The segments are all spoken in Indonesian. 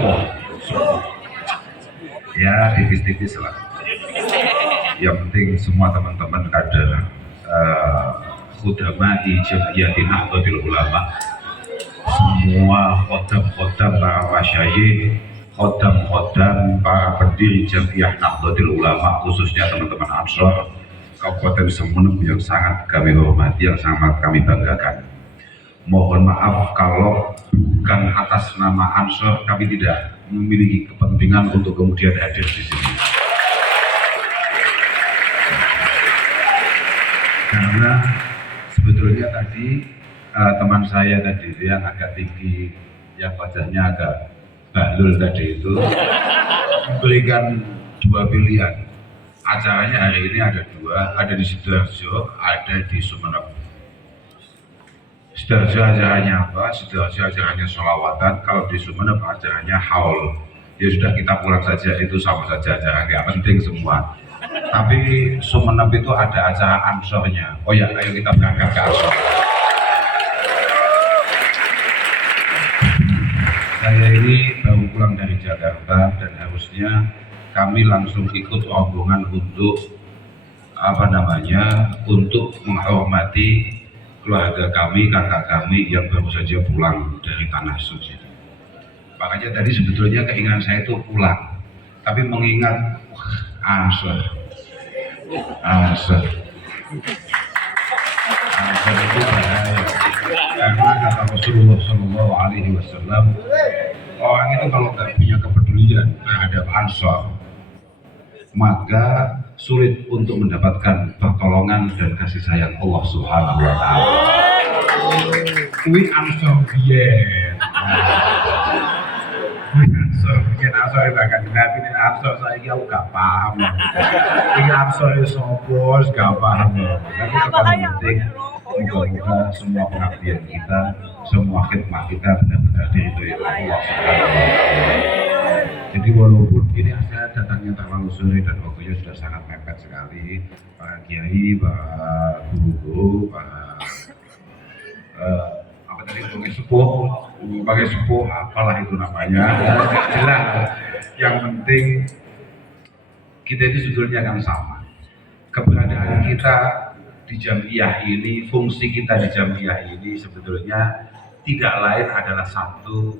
sepuh. Ya tipis-tipis lah. Yang penting semua teman-teman kader khudama di Jamiyatin Nahdlatul Ulama, semua khodam-khodam para masyayikh, khodam-khodam para pendiri Jamiah Nahdlatul Ulama, khususnya teman-teman Ansor Kabupaten Sumeneb yang sangat kami hormati, yang sangat kami banggakan. Mohon maaf kalau bukan atas nama Ansor kami tidak memiliki kepentingan untuk kemudian hadir di sini. Karena sebetulnya tadi teman saya tadi yang agak tinggi, yang wajahnya agak bahlul tadi itu memberikan dua pilihan. Acaranya hari ini ada dua, ada di Sidoarjo, ada di Sumeneb. Sidoarjo acaranya apa? Sidoarjo acaranya sholawatan, kalau di Sumeneb acaranya haul. Ya sudah, kita pulang saja, itu sama saja acara, nggak penting semua. Tapi Sumeneb itu ada acara ansornya. Oh ya, ayo kita berangkat ke ansor. Saya ini baru pulang dari Jakarta dan harusnya kami langsung ikut rombongan untuk untuk menghormati keluarga kami, kakak kami yang baru saja pulang dari tanah suci. Makanya tadi sebetulnya keinginan saya itu pulang, tapi mengingat ansor itu bahaya. Karena kata Rasulullah SAW, orang itu kalau nggak punya kepedulian terhadap ansor, maka sulit untuk mendapatkan pertolongan dan kasih sayang Allah Subhanahu wa Ta'ala. Kuwi ansor biyen. Ansor bahkan Nabi ini ansor saya aku gak paham. Ini ansor sopos gak paham. Tapi yang penting moga-moga semua pengabdian kita, semua khidmat kita benar-benar diridhoi Allah Subhanahu wa Ta'ala. Jadi walaupun ini saya datangnya terlalu sore dan waktunya sudah sangat mepet sekali, para kiai, para guru-guru, para pakai sepuh, apalah itu namanya, jelas. Yang penting kita itu sebetulnya kan sama. Keberadaan kita di Jamiah ini, fungsi kita di Jamiah ini sebetulnya tidak lain adalah satu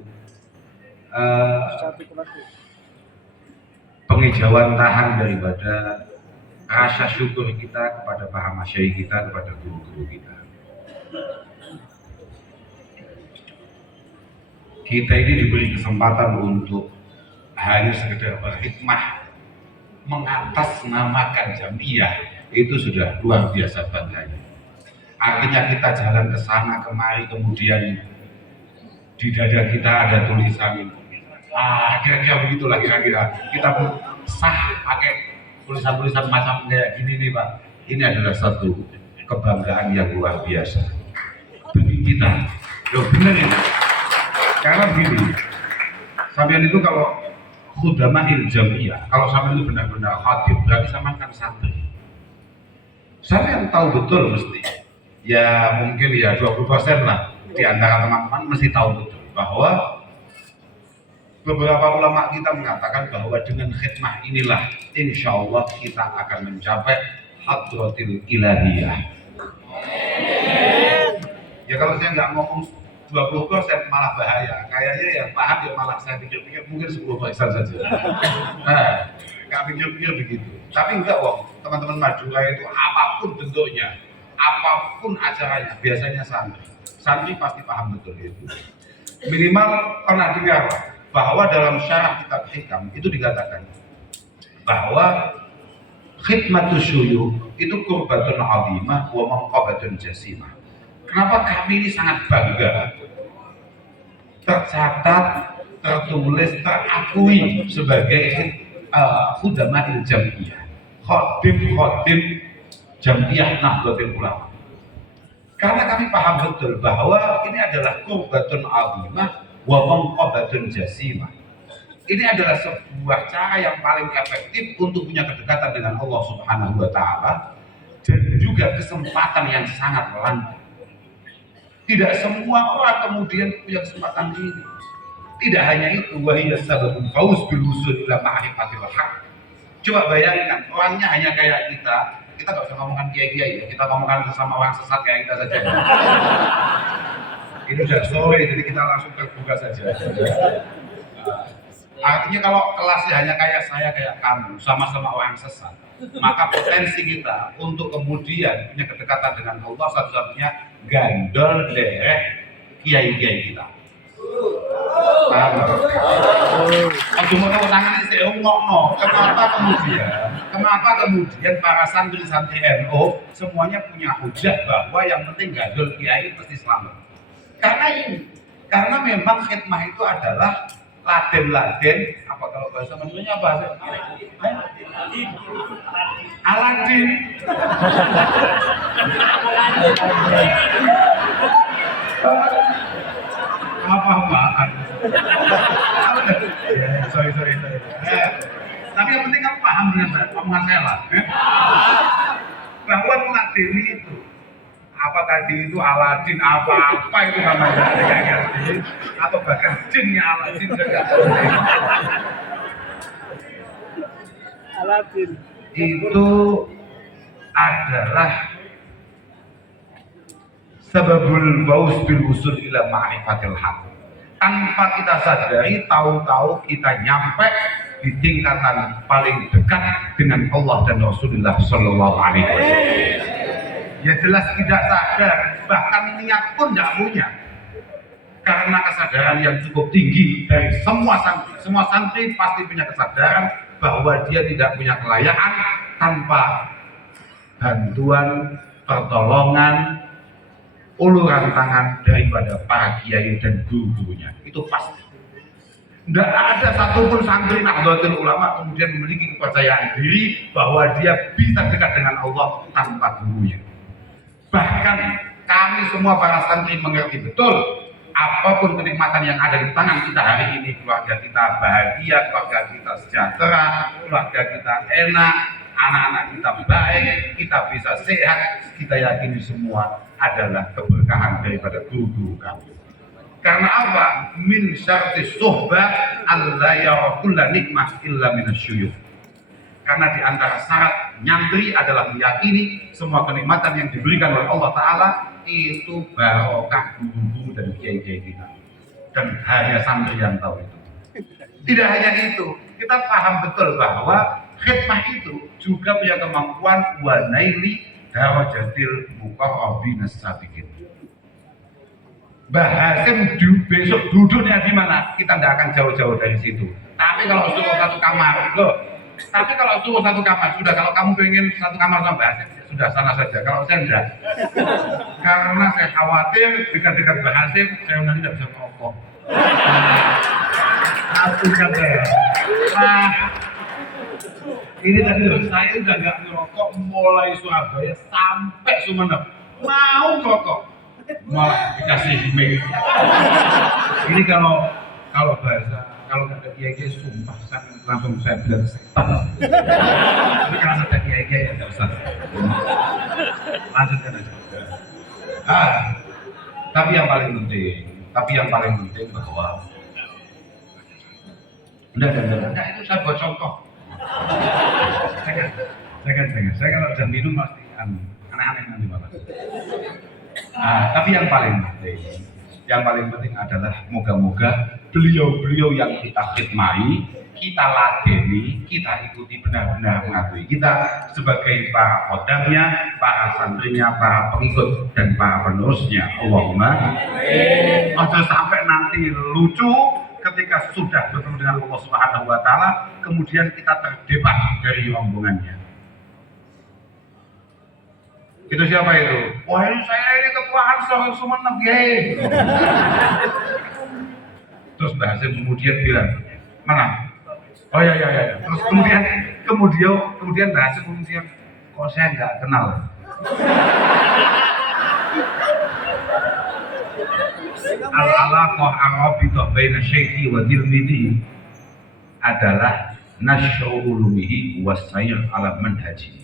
pengejauhan tahan daripada rasa syukur kita kepada para masyayikh kita, kepada guru-guru kita. Kita ini diberi kesempatan untuk hanya sekedar berhikmah, mengatasnamakan Jamiah, itu sudah luar biasa bangganya. Artinya kita jalan ke sana kemari, kemudian di dada kita ada tulisan kira-kira begitulah, kira-kira kita pun sah pakai tulisan-tulisan macam kayak gini nih Pak. Ini adalah satu kebanggaan yang luar biasa bagi kita. Loh bener ini. Karena begini, sampean itu kalau khudama Jamiah, kalau sampean itu benar-benar khatib, berarti sampean kan santri. Sampean tahu betul mesti, ya mungkin ya 20% lah di antara teman-teman mesti tahu betul bahwa beberapa ulama kita mengatakan bahwa dengan khidmah inilah insya Allah kita akan mencapai hadratil ilahiyah. Ya kalau saya nggak ngomong 20% malah bahaya. Kayaknya yang paham ya malah saya pikir-pikir mungkin 10% saja. Nah, nggak pikir-pikir begitu. Tapi enggak Wong, teman-teman Madura itu apapun bentuknya, apapun acaranya, biasanya santri. Santri pasti paham betul itu. Minimal pernah dengar bahwa dalam syarah kitab hikam itu dikatakan bahwa khidmatus syuyukh itu qurbatun 'azimah wa manqabatun jasimah. Kenapa kami ini sangat bangga tercatat, tertulis, terakui sebagai khudama'il Jamiah, khodim Jamiah Nahdlatul Ulama. Karena kami paham betul bahwa ini adalah qurbatun 'azimah wa manqabatun jasimah. Ini adalah sebuah cara yang paling efektif untuk punya kedekatan dengan Allah Subhanahu wa Ta'ala dan juga kesempatan yang sangat langka. Tidak semua orang kemudian punya kesempatan ini. Tidak hanya itu, wahiyya sababul fauz bil wusul ila ma'rifatil haq. Coba bayangkan, orangnya hanya kayak kita nggak usah ngomongkan kiai-kiai ya, kita ngomongkan sesama orang sesat kayak kita saja. Ini sudah sore, jadi kita langsung terbuka saja. Artinya kalau kelasnya hanya kayak saya, kayak kamu, sama-sama orang sesat, maka potensi kita untuk kemudian punya kedekatan dengan Allah satu-satunya gandol derek kiai-kiai kita. Cuma kalau tangannya saya ngomong, kenapa kemudian para santri-santri NU semuanya punya hujah bahwa yang penting gandol kiai pasti selamat. Karena memang khidmah itu adalah laden, apa kalau bahasa Menunya apa? Aladin. Apa-apaan. Sorry. Tapi yang penting kamu paham dengan omongan saya lah. Bahwa meladeni itu apa tadi itu Aladin apa itu namanya atau bahkan jinnya Aladin juga. Aladin itu adalah sababul fauz bil wusul ila ma'rifatil haq. Tanpa kita sadari, tahu-tahu kita nyampe di tingkatan paling dekat dengan Allah dan Rasulullah Sallallahu Alaihi Wasallam. Ya jelas tidak sadar, bahkan niat pun tidak punya. Karena kesadaran yang cukup tinggi dari semua santri pasti punya kesadaran bahwa dia tidak punya kelayakan tanpa bantuan, pertolongan, uluran tangan daripada para kiai dan guru-gurunya. Itu pasti. Tidak ada satupun santri Nahdlatul Ulama kemudian memiliki kepercayaan diri bahwa dia bisa dekat dengan Allah tanpa gurunya. Bahkan kami semua para santri mengerti betul apapun kenikmatan yang ada di tangan kita hari ini, keluarga kita bahagia, keluarga kita sejahtera, keluarga kita enak, anak-anak kita baik, kita bisa sehat, kita yakini semua adalah keberkahan daripada guru-guru kami. Karena apa? Min syarti suhbah alla yara kulla nikmah illa minasyuyukh. Karena di antara syarat nyantri adalah meyakini semua kenikmatan yang diberikan oleh Allah Ta'ala itu barokah guru-guru dan kiai-kiai kita. Dan hanya santri yang tahu itu. Tidak hanya itu, kita paham betul bahwa khidmah itu juga punya kemampuan wa naili darajatil muqarrabin as-sabiqin. Mbah Hasim besok duduknya di mana? Kita tidak akan jauh-jauh dari situ. Tapi kalau suruh satu kamar, sudah. Kalau kamu pengen satu kamar sama Mbah Hasim, sudah sana saja. Kalau saya enggak, karena saya khawatir dekat-dekat Mbah Hasim, saya nanti tidak bisa merokok. Atukan saya. Nah, ini tadi loh, saya udah nggak ngerokok mulai Surabaya sampai Sumeneb. Mau rokok, malah dikasih mic. Ini kalau bahasa, kalau kata kiai-kiai sumpah langsung saya bilang setan. Tapi kalau ada kiai-kiai ya nggak usah. Lanjutkan aja. Tapi yang paling penting bahwa enggak, itu saya buat contoh. Saya kalau udah minum pasti aneh-aneh nanti malah. Tapi yang paling penting adalah moga-moga beliau-beliau yang kita khidmati, kita ladeni, kita ikuti benar-benar mengakui kita sebagai para khodamnya, para santrinya, para pengikut dan para penerusnya. Allahumma amin. Sampai nanti lucu ketika sudah bertemu dengan Allah Subhanahu wa Ta'ala, kemudian kita terdebat dari rombongannya. Itu siapa itu? Wah, saya ini ketua Ansor Sumeneb, Kiai. Terus Mbah Hasim kemudian bilang, mana? Oh ya. Terus kemudian Mbah Hasim kemudian, kok saya nggak kenal? Al-alaqah arabithah baina syaikhi wa tilmidhi adalah nasyru ulumihi wasayr ala manhaji.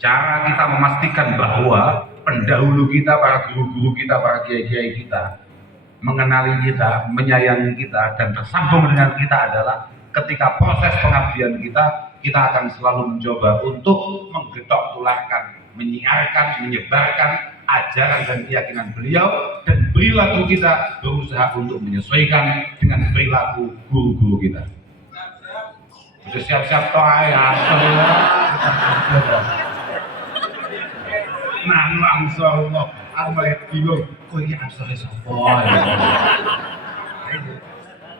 Cara kita memastikan bahwa pendahulu kita, para guru-guru kita, para kiai-kiai kita mengenali kita, menyayangi kita, dan tersambung dengan kita adalah ketika proses pengabdian kita, kita akan selalu mencoba untuk menggetok tulangkan, menyiarkan, menyebarkan ajaran dan keyakinan beliau, dan perilaku kita berusaha untuk menyesuaikan dengan perilaku guru-guru kita. Sudah siap-siap toh ya, nanu ansarullah, aku mulai bingung, kok ini ansarnya siapa?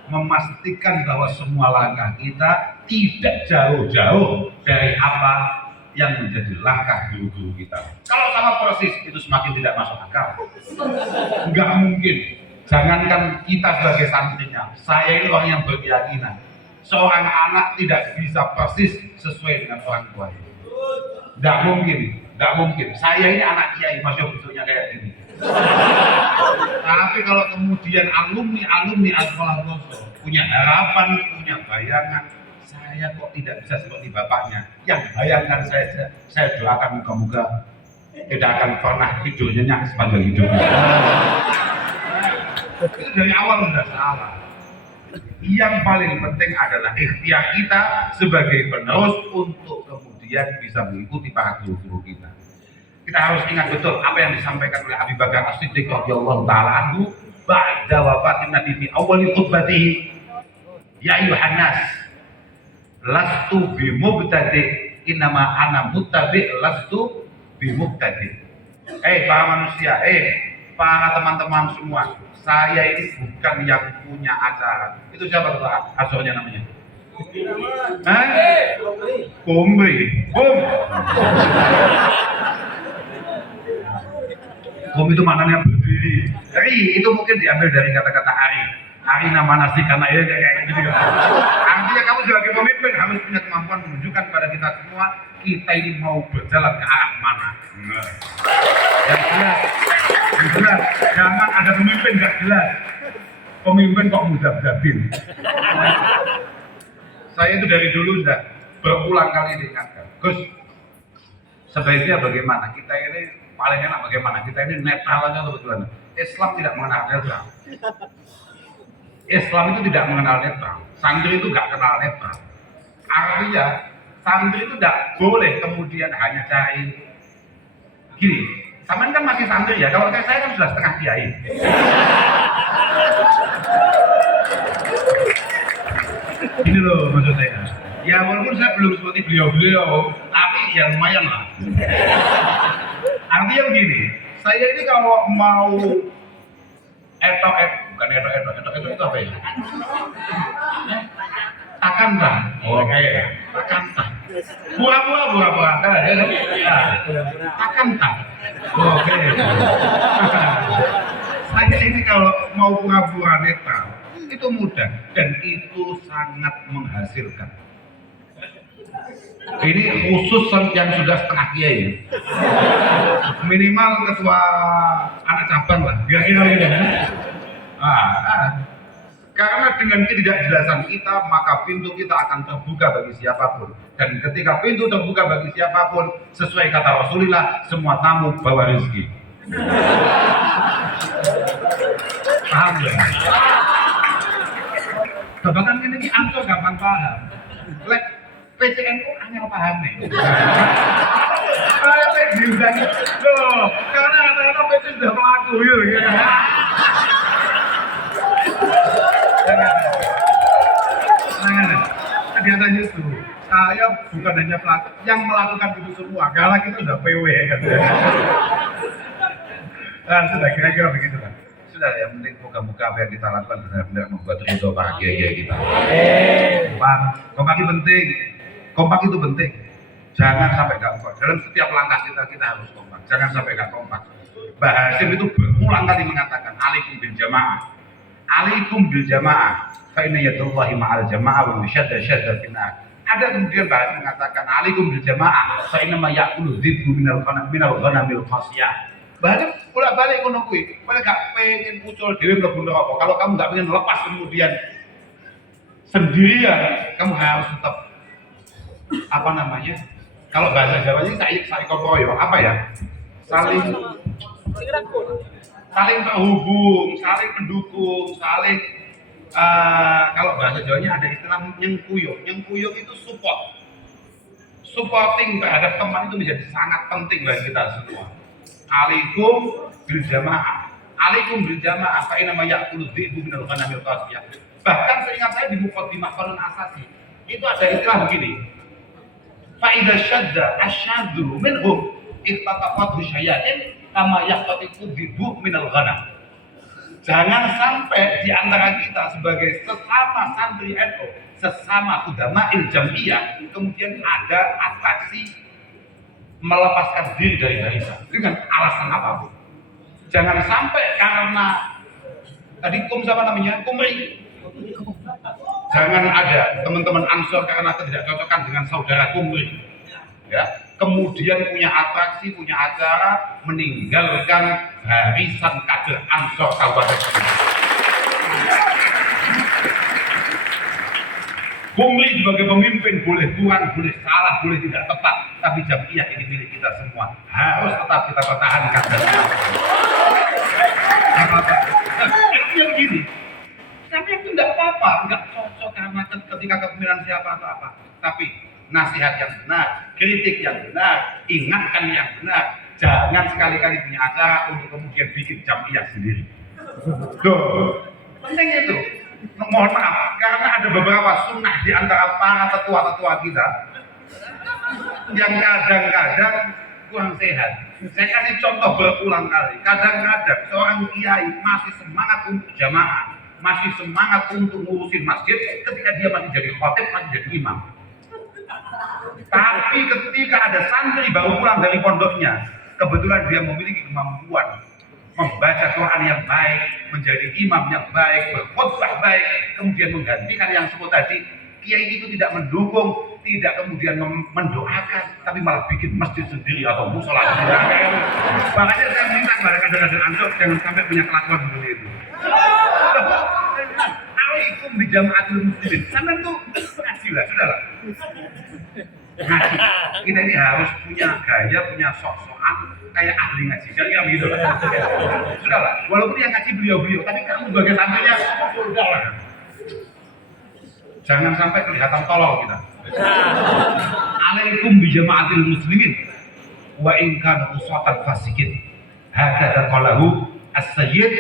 Memastikan bahwa semua langkah kita tidak jauh-jauh dari apa yang menjadi langkah guru-guru kita. Kalau sama persis itu semakin tidak masuk akal. Enggak mungkin. Jangankan kita sebagai santrinya, saya ini orang yang berkeyakinan. Seorang anak tidak bisa persis sesuai dengan orang tuanya. Enggak mungkin, enggak mungkin. Saya ini anak kiai, masih bentuknya kayak gini. Tapi kalau kemudian alumni Al-Falah punya harapan, punya bayangan, saya kok tidak bisa seperti bapaknya. Yang bayangkan saya doakan moga-moga tidak akan pernah tidur nyenyak sepanjang hidupnya. Itu dari awal sudah salah. Yang paling penting adalah ikhtiar kita sebagai penerus untuk kemudian bisa mengikuti para guru-guru kita. Kita harus ingat betul apa yang disampaikan oleh Abu Bakar As-Siddiq radhiyallahu taala anhu ba'da wafatin Nabi fi awwal khutbatihi, ya ayuhan nas lastu bimubtadi innama ana muttabi lastu bimubtadi. Para manusia, para teman-teman semua, saya ini bukan yang punya acara. Itu siapa tuh asalnya namanya? Kumri. Kum itu maknanya berdiri. Jadi itu mungkin diambil dari kata-kata Ari. Ari nama nasi karena ya kayak gitu. Artinya kamu sebagai pemimpin harus punya kemampuan menunjukkan pada kita semua kita ini mau berjalan ke arah mana. Yang jelas, jangan ada pemimpin nggak jelas. Pemimpin kok mudah-mudahin. Saya itu dari dulu sudah berulang kali diingatkan, Gus, sebaiknya bagaimana kita ini paling enak bagaimana kita ini netral aja atau bagaimana? Islam tidak mengenal netral. Islam itu tidak mengenal netral. Santri itu nggak kenal netral. Artinya santri itu tidak boleh kemudian hanya cari gini. Sama kan masih santri ya. Kalau saya kan sudah setengah kiai. Ini loh maksud saya. Ya walaupun saya belum seperti beliau-beliau, tapi ya lumayan lah. Artinya begini, saya ini kalau mau bukan eto itu apa ya? Takantah. Oke, takantah. Pura-pura. Takantah. Oke. Saya ini kalau mau pura-pura netral, itu mudah dan itu sangat menghasilkan. Ini khusus yang sudah setengah kiai, minimal ketua anak cabang lah, kira-kira gitu. Karena dengan ketidakjelasan kita, maka pintu kita akan terbuka bagi siapapun. Dan ketika pintu terbuka bagi siapapun, sesuai kata Rasulullah, semua tamu bawa rezeki. Paham ya? Bahkan ini Ansor gampang paham. PCNU hanya paham nih. Diulangi loh, karena anak-anak PC sudah pelaku gitu. Ternyata itu saya bukan hanya pelaku yang melakukan itu semua, karena kita sudah PW kan. Sudah kira-kira begitu kan. Sudah, yang penting moga-moga apa yang kita lakukan benar-benar membuat ridho bahagia kita. Kompak penting. Kompak itu penting. Jangan sampai gak kompak. Dalam setiap langkah kita harus kompak. Jangan sampai gak kompak. Mbah Hasyim itu berulang kali mengatakan alaikum bil jamaah. Alaikum bil jamaah. Fa inna yadullahi ma'al jamaah wa syadda finnar. Ada kemudian Mbah Hasyim mengatakan alaikum bil jamaah. Fa inna ma ya'kulu dzibbu minal ghanamil khasiyah. Bahkan bolak-balik ngono kuwi. Kowe gak pengen muncul dhewe mlebu neraka. Kalau kamu gak pengen lepas kemudian sendirian, kamu harus tetap apa namanya? Kalau bahasa Jawanya saya koproyo apa ya? Saling saling terhubung, saling mendukung, saling kalau bahasa Jawanya ada istilah nyengkuyung. Nyengkuyung itu support. Supporting terhadap teman itu menjadi sangat penting bagi kita semua. Alaikum bil jamaah. Alaikum bil jamaah. Fa inna ma ya'kulu dhi'bu minal ghanamil qasiyah. Bahkan seingat saya di Muqaddimah Qanun Asasi itu ada istilah begini. Fa idza syadda asyaddu minhum iqtataqat husyayatin kama yaqtatiqu dhi'bu minal ghanam. Jangan sampai di antara kita sebagai sesama santri NU, sesama udama'il jamiyah, kemudian ada atraksi melepaskan diri dari barisan dengan alasan apapun. Jangan sampai karena tadi sama namanya kumri. Jangan ada teman-teman Ansor karena tidak cocokan dengan saudara kumri. Ya, kemudian punya atraksi, punya acara meninggalkan barisan kader Ansor Kabupaten. Kumri sebagai pemimpin boleh kurang, boleh salah, boleh tidak tepat, tapi jamiyah ini milik kita semua. Harus tetap kita pertahankan. Artinya begini, tapi itu tidak apa-apa, nggak cocok karena ketika kepemimpinan siapa atau apa. Tapi nasihat yang benar, kritik yang benar, ingatkan yang benar. Jangan sekali-kali punya acara untuk kemudian bikin jamiyah sendiri. Tuh, penting itu. Mohon maaf, karena ada beberapa sunnah di antara para tetua-tetua kita yang kadang-kadang kurang sehat. Saya kasih contoh berulang kali. Kadang-kadang seorang kiai masih semangat untuk jamaah, masih semangat untuk ngurusin masjid ketika dia masih jadi khotib, masih jadi imam. Tapi ketika ada santri baru pulang dari pondoknya, kebetulan dia memiliki kemampuan membaca Quran yang baik, menjadi imam yang baik, berkhutbah baik, kemudian menggantikan yang sebut tadi, kiai itu tidak mendukung, tidak kemudian mendoakan, tapi malah bikin masjid sendiri atau musola sendiri. Makanya saya minta kepada kader-kader Ansor jangan sampai punya kelakuan seperti itu. Alaikum di jamaatul muslimin. Sampai tuh ngaji lah, sudahlah. Ngaji. Kita ini harus punya gaya, punya sok-sokan kayak ahli ngaji. Jangan kayak begitu lah. Sudahlah. Walaupun yang ngaji beliau-beliau, tapi kamu sebagai santrinya sudahlah. Jangan sampai kelihatan tolol kita. Alaikum bi jamaatil muslimin wa in kana usatan fasikin. Hakadha qalahu as-sayyid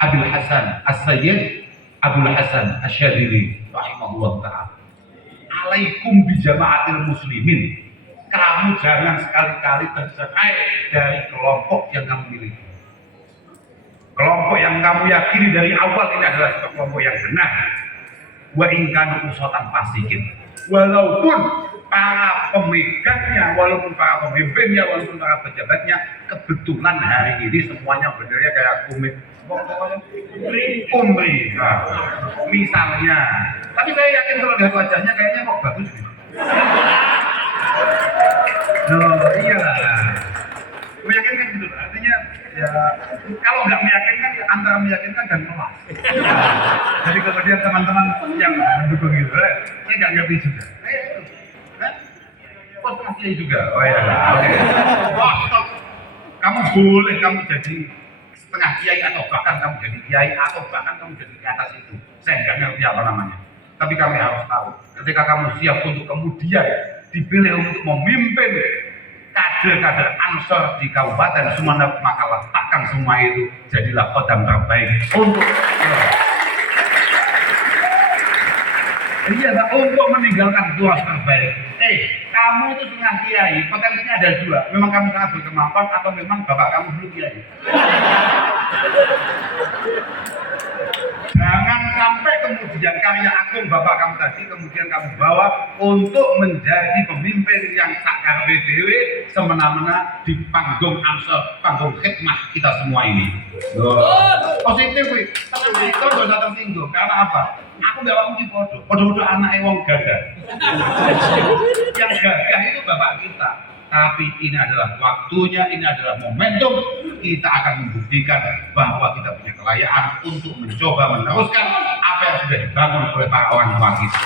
Abdul Hasan As-Sayyid Abdul Hasan Asy-Syadzili rahimahullah ta'ala. Alaikum bi jamaatil muslimin. Kamu jangan sekali-kali tercerai dari kelompok yang kamu miliki. Kelompok yang kamu yakini dari awal ini adalah kelompok yang benar. Wa in kanu usatan fasikin. Walaupun para pemegangnya, walaupun para pemimpinnya, walaupun para pejabatnya kebetulan hari ini semuanya benernya kayak kumri. Nah, misalnya. Tapi saya yakin kalau lihat wajahnya kayaknya kok bagus gitu. Oh iyalah, meyakinkan gitu. Artinya ya kalau nggak meyakinkan ya antara meyakinkan dan menolak. Jadi kemudian teman-teman yang mendukung itu, saya nggak ngerti juga. Kok masih juga? Oh ya, oke. Wah, kamu boleh kamu jadi setengah kiai atau bahkan kamu jadi kiai atau bahkan kamu jadi di atas itu. Saya nggak ngerti apa namanya. Tapi kami harus tahu, ketika kamu siap untuk kemudian dipilih untuk memimpin kader-kader Ansor di Kabupaten Sumeneb, maka letakkan semua itu jadilah khodam terbaik untuk untuk meninggalkan tuas terbaik. Kamu itu setengah kiai, potensinya ada dua. Memang kamu sangat berkemampuan atau memang bapak kamu dulu kiai. Jangan sampai kemudian karya agung bapak kamu tadi kemudian kamu bawa untuk menjadi pemimpin yang sakar BDW semena-mena di panggung Ansor, panggung khidmah kita semua ini. Positif wih, tapi itu gak usah tersinggung. Karena apa? Aku gak mungkin bodoh anak wong gagah. Yang gagah itu bapak kita. Tapi ini adalah waktunya, ini adalah momentum kita akan membuktikan bahwa kita punya kelayakan untuk mencoba meneruskan apa yang sudah dibangun oleh para orang tua kita.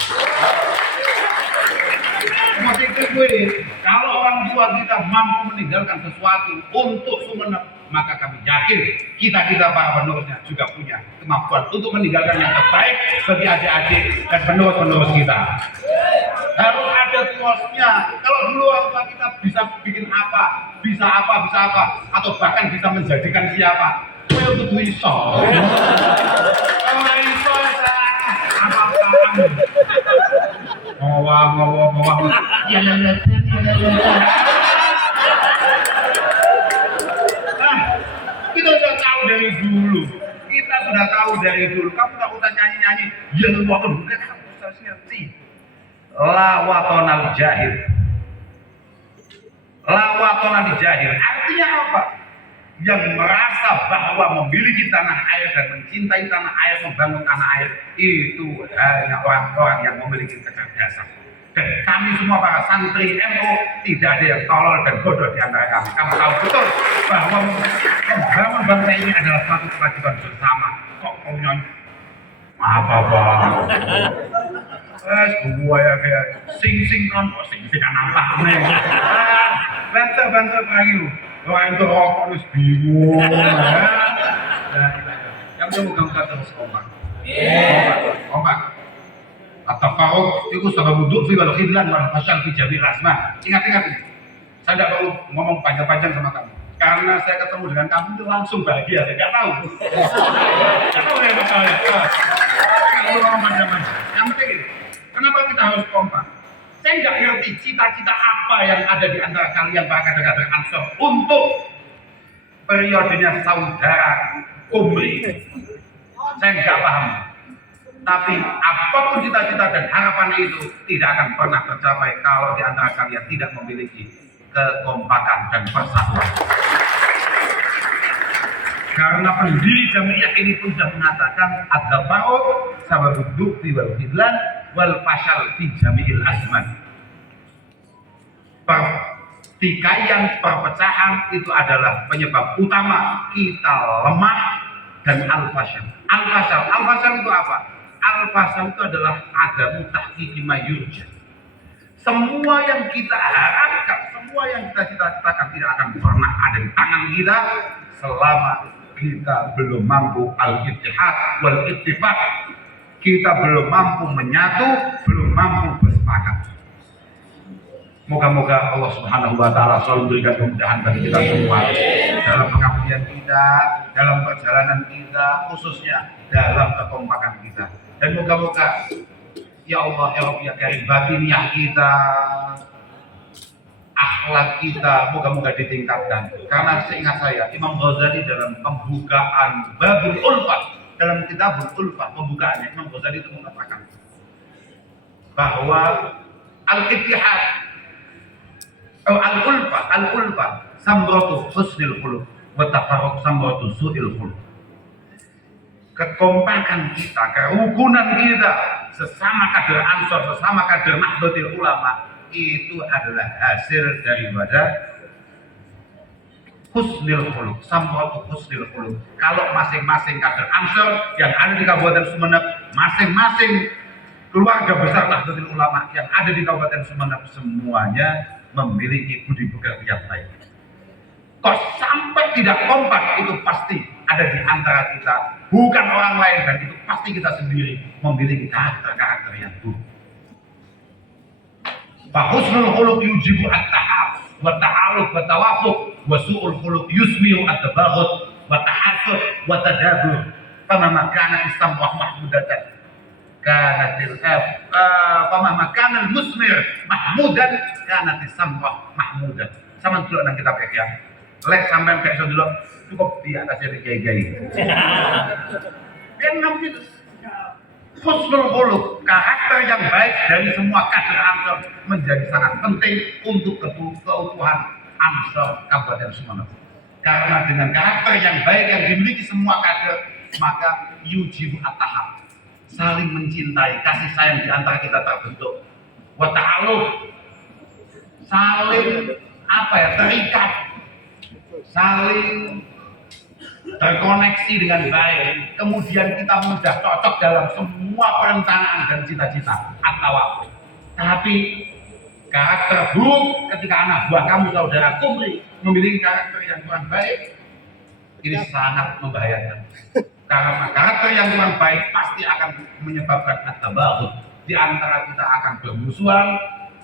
Kalau orang tua kita mampu meninggalkan sesuatu untuk Sumeneb, maka kami yakin kita para penerusnya juga punya kemampuan untuk meninggalkan yang terbaik bagi adik-adik dan penerus-penerus kita. Harus ada tuasnya. Kalau dulu orang tua kita bisa bikin apa, bisa apa, atau bahkan bisa menjadikan siapa. Kowe kudu iso. Ora iso apa-apa kamu. Ngowah. Ya. Kita sudah tahu dari dulu. Kamu tak usah nyanyi-nyanyi. Ya lu waktu bukan kamu harus ngerti. Lawatonal jahil. Artinya apa? Yang merasa bahwa memiliki tanah air dan mencintai tanah air, membangun tanah air itu hanya orang-orang yang memiliki kecerdasan. Dan kami semua para santri NU tidak ada yang tolol dan bodoh di antara kami. Kamu tahu betul bahwa membangun bangsa ini adalah suatu kewajiban bersama. Kok kau nyanyi? Apa? Gua ya kayak sing kan apa? Bantu lagi. Wah itu rokok terus bingung. Yang mudah-mudahan terus kompak. At-tafarruq itu sebab duduk fi wal khidlan wal fashal fi jami'il asma. Ingat ini. Saya tidak perlu ngomong panjang-panjang sama kamu. Karena saya ketemu dengan kamu itu langsung bahagia. Saya tidak tahu. Tidak tahu yang masalahnya. Kalau ngomong panjang-panjang. Yang penting ini. Kenapa kita harus kompak? Saya nggak ngerti cita-cita apa yang ada di antara kalian para kader-kader Ansor untuk periodenya saudara Kumri. Saya nggak paham. Tapi apapun cita-cita dan harapan itu tidak akan pernah tercapai kalau di antara kalian tidak memiliki kekompakan dan persatuan. Karena pendiri Jamiah ini pun sudah mengatakan ad-dafa'u sababud dukhti wal khidlan wal fashal fi jami'il azman. Pertikaian, perpecahan itu adalah penyebab utama kita lemah dan al-fashal. Al-fashal itu apa? Al-fashal itu adalah adamu tahqiqi ma yurja. Semua yang kita harapkan, semua yang kita cita-citakan tidak akan pernah ada di tangan kita selama kita belum mampu al-ittihad wal ittifaq. Kita belum mampu menyatu, belum mampu bersepakat. Moga-moga Allah Subhanahu wa taala selalu berikan kemudahan bagi kita semua dalam pengabdian kita, dalam perjalanan kita, khususnya dalam kekompakan kita. Dan moga-moga ya Allah, ya Rabbi, ya Karim, batiniah kita, akhlak kita, moga-moga ditingkatkan. Karena seingat saya, Imam Ghazali dalam pembukaan Babul Ulfah, dalam kitabul Ulfah, pembukaannya, Imam Ghazali itu mengatakan bahwa al-ittihad, al-ulfah, samratu husnil khuluq, wa tafarruq samratu su'il khuluq. Kekompakan kita, kerukunan kita, sesama kader Ansor, sesama kader Nahdlatul Ulama, itu adalah hasil daripada husnil khuluq, samratu husnil khuluq. Kalau masing-masing kader Ansor yang ada di Kabupaten Sumeneb, masing-masing keluarga besar Nahdlatul Ulama yang ada di Kabupaten Sumeneb, semuanya memiliki budi pekerti yang baik. Kok sampai tidak kompak, itu pasti ada di antara kita, bukan orang lain, dan itu pasti kita sendiri memiliki karakter-karakter yang buruk. Fa husnul khuluq yujibu at-tahab wa ta'aluf wa tawafuq, wa su'ul khuluq yusmi'u at-tabaghut wa tahassud wa tadabur. Fama makana istamwah mahmudatan kanatil fama makana al-musmir mahmudan kanatis samwah mahmudan. Sama dulu nang kitab ya. Lek sampean kayak dulu cukup di atas dari kiai-kiai. Yang namanya itu husnul khuluq, karakter yang baik dari semua kader Ansor menjadi sangat penting untuk keutuhan Ansor Kabupaten Sumeneb. Karena dengan karakter yang baik yang dimiliki semua kader, maka yujibu at-tahab, saling mencintai, kasih sayang di antara kita terbentuk. Wa ta'aluf, saling terikat, saling terkoneksi dengan baik, kemudian kita mudah cocok dalam semua perencanaan dan cita-cita atau tapi karakter buruk ketika anak buah kamu saudara Kumri memiliki karakter yang kurang baik, Ini sangat membahayakan. Karena karakter yang kurang baik pasti akan menyebabkan at-tabaghut. Di antara kita akan bermusuhan,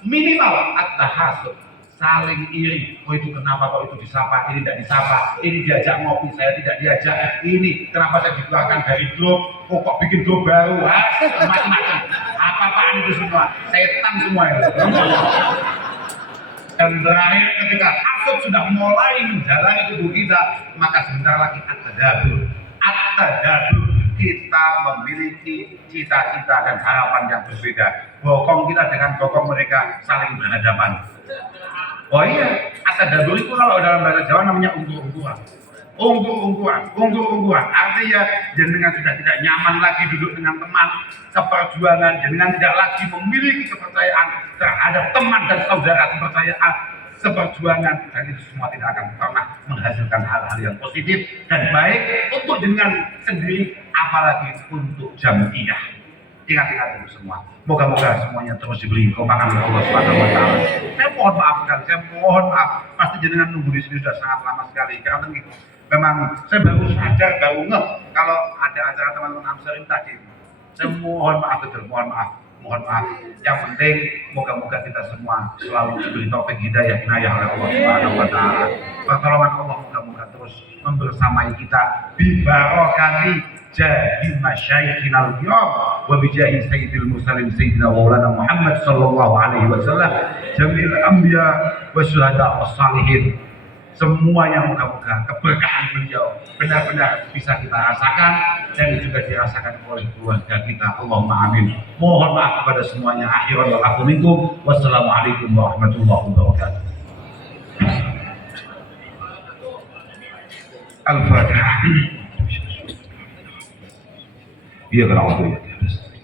minimal at-tahasud, saling iri. Oh itu kenapa kok itu disapa, ini tidak disapa, ini diajak ngopi, saya tidak diajak, ini kenapa saya dikeluarkan dari grup, oh kok bikin grup baru, macam-macam. Apa-apaan itu semua, setan semua itu. Dan terakhir ketika hasud sudah mulai menjalani tubuh kita, maka sebentar lagi at-tadabur. At-tadabur, kita memiliki cita-cita dan harapan yang berbeda. Bokong kita dengan bokong mereka saling berhadapan. Oh iya, at-tadabur itu kalau dalam bahasa Jawa namanya unggu-ungguan. Unggu-ungguan. Artinya jenengan sudah tidak nyaman lagi duduk dengan teman seperjuangan, jenengan tidak lagi memiliki kepercayaan terhadap teman dan saudara seperjuangan, dan itu semua tidak akan pernah menghasilkan hal-hal yang positif dan baik untuk jenengan sendiri, apalagi untuk jamiah. Ingat-ingat itu semua. Moga-moga semuanya terus diberi keberkahan oleh Allah Subhanahu wa taala. Saya mohon maaf sekali, saya mohon maaf. Pasti jenengan nunggu di sini sudah sangat lama sekali. Karena memang saya baru sadar, baru ngeh kalau ada acara teman-teman Amsarim tadi. Saya mohon maaf betul, mohon maaf. Yang penting moga-moga kita semua selalu diberi taufik hidayah inayah oleh Allah Subhanahu wa taala. Pertolongan Allah moga-moga terus membersamai kita bi barakati jadi masyaikhina al-kiram wa bijahi sayyidil mursalin sayyidina maulana Muhammad sallallahu alaihi wasallam jamil anbiya wa syuhada was-salihin. Semuanya moga-moga keberkahan beliau benar-benar bisa kita rasakan dan juga dirasakan oleh keluarga kita. Allahumma amin. Mohon maaf kepada semuanya. Akhiran wal afu minkum. Wassalamualaikum warahmatullahi wabarakatuh. Al-Fatihah. Iya, kalau